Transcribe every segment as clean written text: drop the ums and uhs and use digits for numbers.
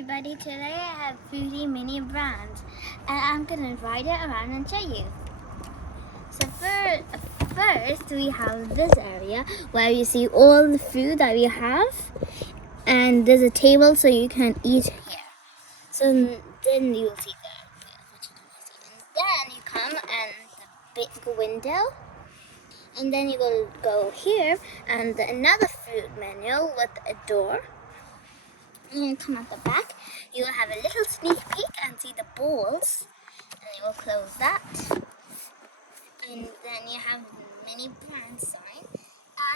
everybody, today I have Foodie Mini Brands and I'm going to ride it around and show you. So first we have this area where you see all the food that we have, and there's a table so you can eat here. So then you'll see and then you come and the big window, and then you will go here and another food menu with a door. And you come at the back, you will have a little sneak peek and see the bowls, and you will close that. And then you have Mini Brand sign,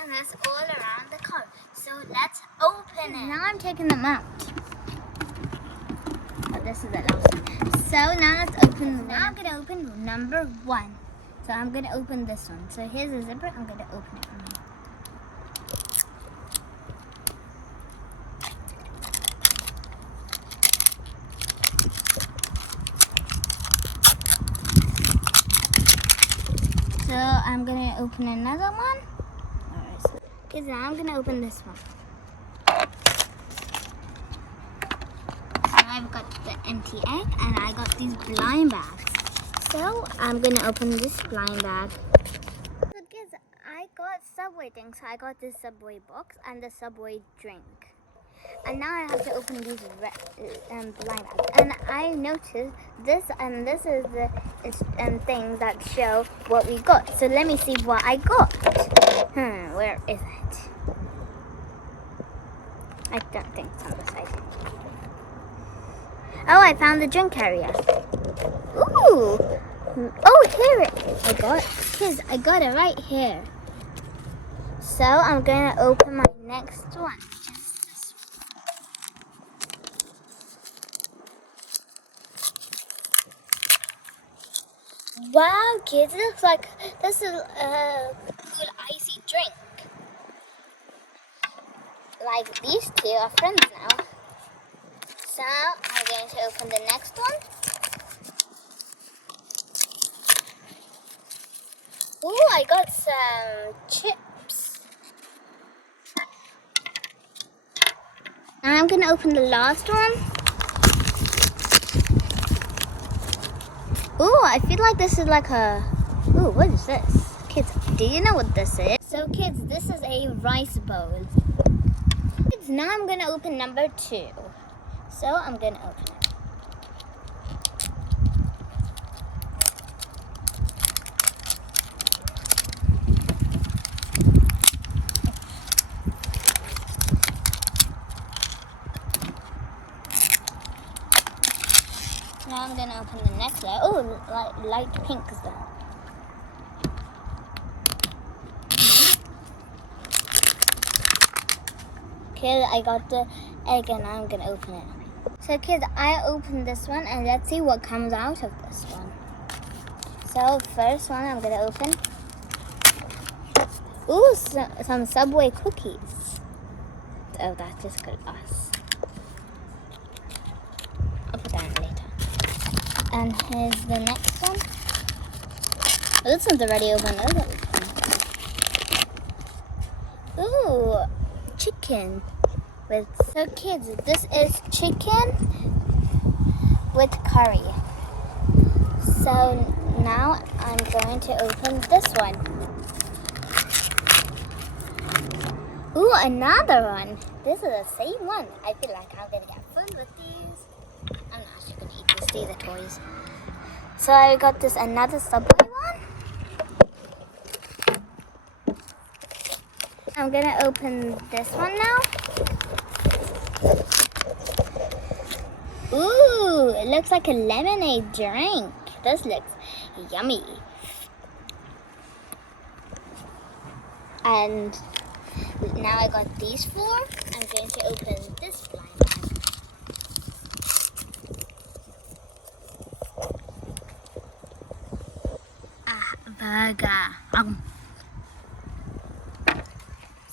and that's all around the car. So let's open it. Now I'm taking them out. Oh, this is the last one. So now let's open them. Now I'm going to open number 1. So I'm going to open this one. So here's the zipper. I'm going to open it. So I'm going to open another one. Okay, so now I'm going to open this one. So I've got the empty egg and I got these blind bags. So I'm going to open this blind bag. So kids, I got Subway things. So I got this Subway box and the Subway drink. And now I have to open these blind bags. And I noticed this, and this is the thing that show what we got. So let me see what I got. Where is it? I don't think it's on the side. Oh, I found the drink carrier. Ooh! Oh, here I got it. Kids, I got it right here. So I'm gonna open my next one. Wow, kids, it looks like this is a cool icy drink. Like these two are friends now. So I'm going to open the next one. Ooh, I got some chips. Now I'm going to open the last one. Ooh, I feel like this is like a... Ooh, what is this? Kids, do you know what this is? So kids, this is a rice bowl. Kids, now I'm going to open number 2. So I'm going to open it. Now I'm going to open the next layer. Oh, light pink as well. Okay, I got the egg and now I'm going to open it. So kids, I opened this one and let's see what comes out of this one. So first one I'm going to open. Ooh, some Subway cookies. Oh, that's just good us. I'll put that in later. And here's the next one. Oh, this one's already open. Ooh, chicken. So kids, this is chicken with curry. So now I'm going to open this one. Ooh, another one. This is the same one. I feel like I'm gonna get fun with these. I'm not actually gonna eat these. These are toys. So I got this another Subway one. I'm gonna open this one now. Ooh, it looks like a lemonade drink. This looks yummy. And now I got these 4. I'm going to open this blind bag. Burger.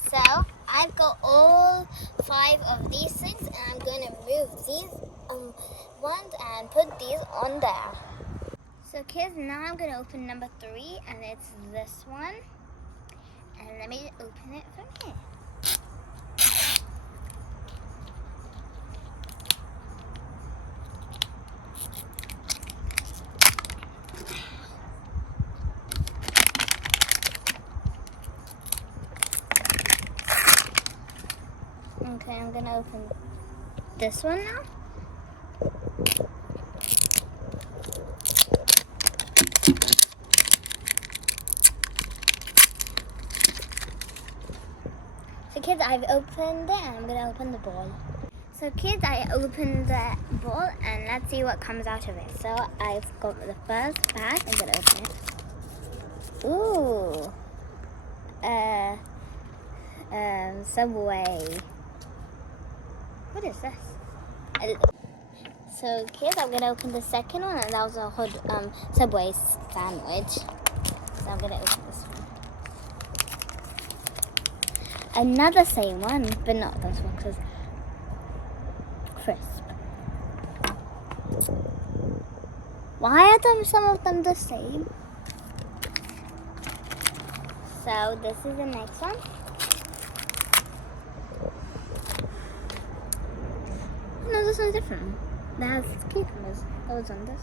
So I've got all 5 of these things, and I'm going to move these ones and put these on there. So kids, now I'm going to open number 3, and it's this one. And let me open it from here. this one now. So kids, I've opened it and I'm going to open the ball. So kids, I opened the ball and let's see what comes out of it. So I've got the first bag. I'm going to open it. Ooh. Subway. What is this? So kids, I'm going to open the second one, and that was a hot Subway sandwich. So I'm going to open this one. Another same one, but not this one because crisp. Why are some of them the same? So this is the next one. No, this one's different. That has cucumbers. That was on this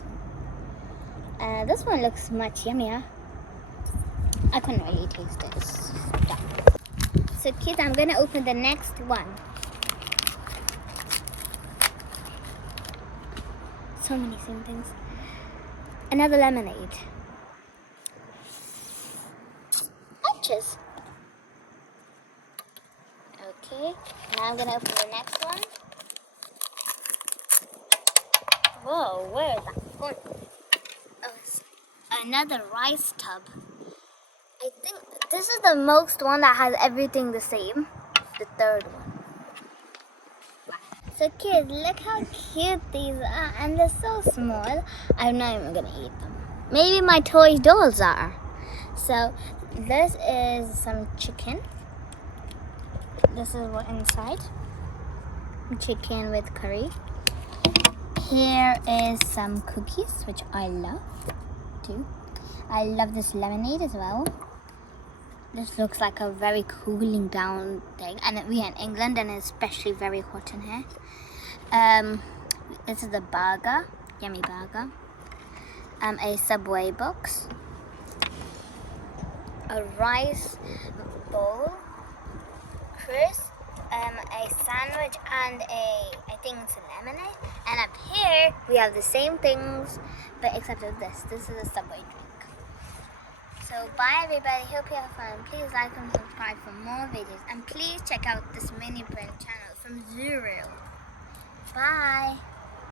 one. This one looks much yummier. I couldn't really taste it. So kids, I'm going to open the next one. So many same things. Another lemonade. Matches. Okay, now I'm going to open the next one. Whoa, where is that going? Oh, it's another rice tub. I think this is the most one that has everything the same. The third one. Wow. So kids, look how cute these are. And they're so small. I'm not even going to eat them. Maybe my toy dolls are. So this is some chicken. This is what inside. Chicken with curry. Here is some cookies, which I love too. I love this lemonade as well. This looks like a very cooling down thing, and we're in England and it's especially very hot in here. This is a burger, yummy burger. A Subway box, a rice bowl, crisp, a sandwich, and I think it's a lemonade. And up here we have the same things, but except of this. This is a Subway drink. So bye everybody, hope you have fun. Please like and subscribe for more videos. And please check out this Mini Brand channel from Zuru. Bye.